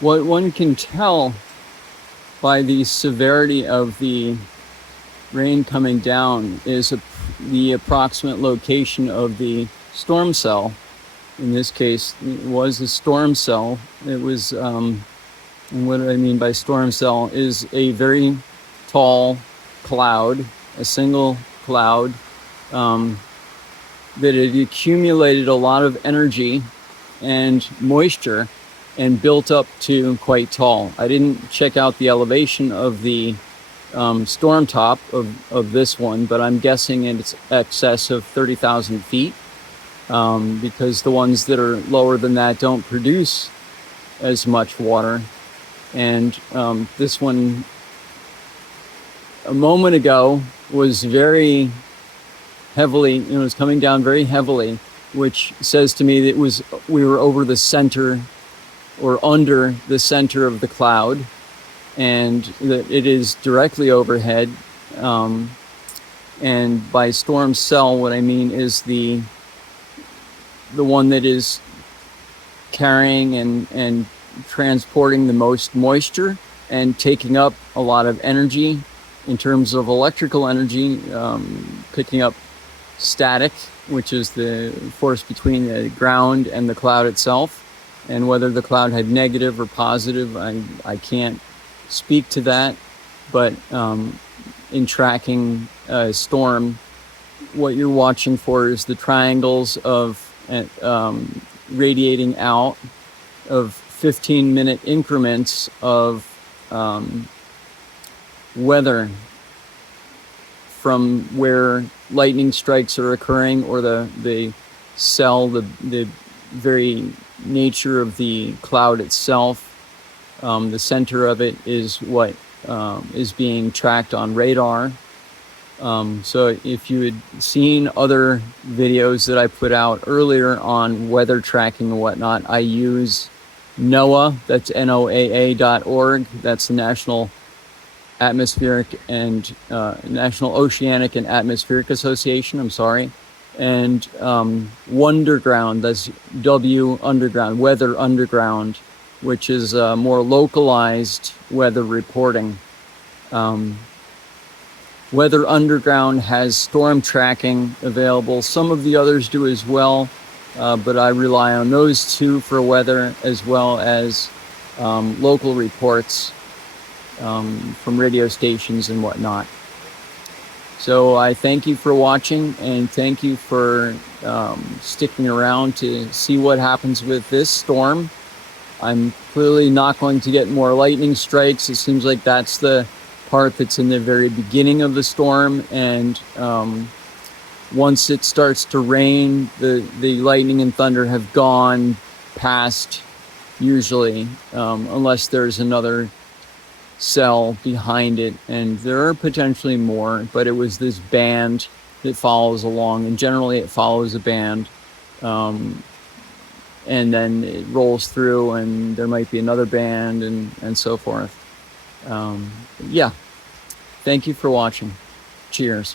What one can tell by the severity of the rain coming down is the approximate location of the storm cell. In this case, it was a storm cell. It was, and what I mean by storm cell is a very tall cloud, a single cloud, that had accumulated a lot of energy and moisture and built up to quite tall. I didn't check out the elevation of the storm top of this one, but I'm guessing it's excess of 30,000 feet, because the ones that are lower than that don't produce as much water. And this one a moment ago was very heavily, it was coming down very heavily, which says to me that we were over the center or under the center of the cloud, and that it is directly overhead. And by storm cell, what I mean is the one that is carrying and transporting the most moisture and taking up a lot of energy in terms of electrical energy, picking up static, which is the force between the ground and the cloud itself. And whether the cloud had negative or positive, I can't speak to that. But in tracking a storm, what you're watching for is the triangles of radiating out of 15-minute increments of weather from where lightning strikes are occurring, or the cell, the very nature of the cloud itself. The center of it is what is being tracked on radar. So if you had seen other videos that I put out earlier on weather tracking and whatnot, I use NOAA, that's NOAA.org, that's the National Atmospheric and National Oceanic and Atmospheric Association, and Wonderground, that's W Underground, Weather Underground, which is more localized weather reporting. Weather Underground has storm tracking available. Some of the others do as well, but I rely on those two for weather, as well as local reports from radio stations and whatnot. So I thank you for watching, and thank you for sticking around to see what happens with this storm. I'm clearly not going to get more lightning strikes. It seems like that's the part that's in the very beginning of the storm, and once it starts to rain, the lightning and thunder have gone past, usually, unless there's another cell behind it, and there are potentially more, but it was this band that follows along, and generally it follows a band, and then it rolls through, and there might be another band, and so forth. Yeah, thank you for watching. Cheers.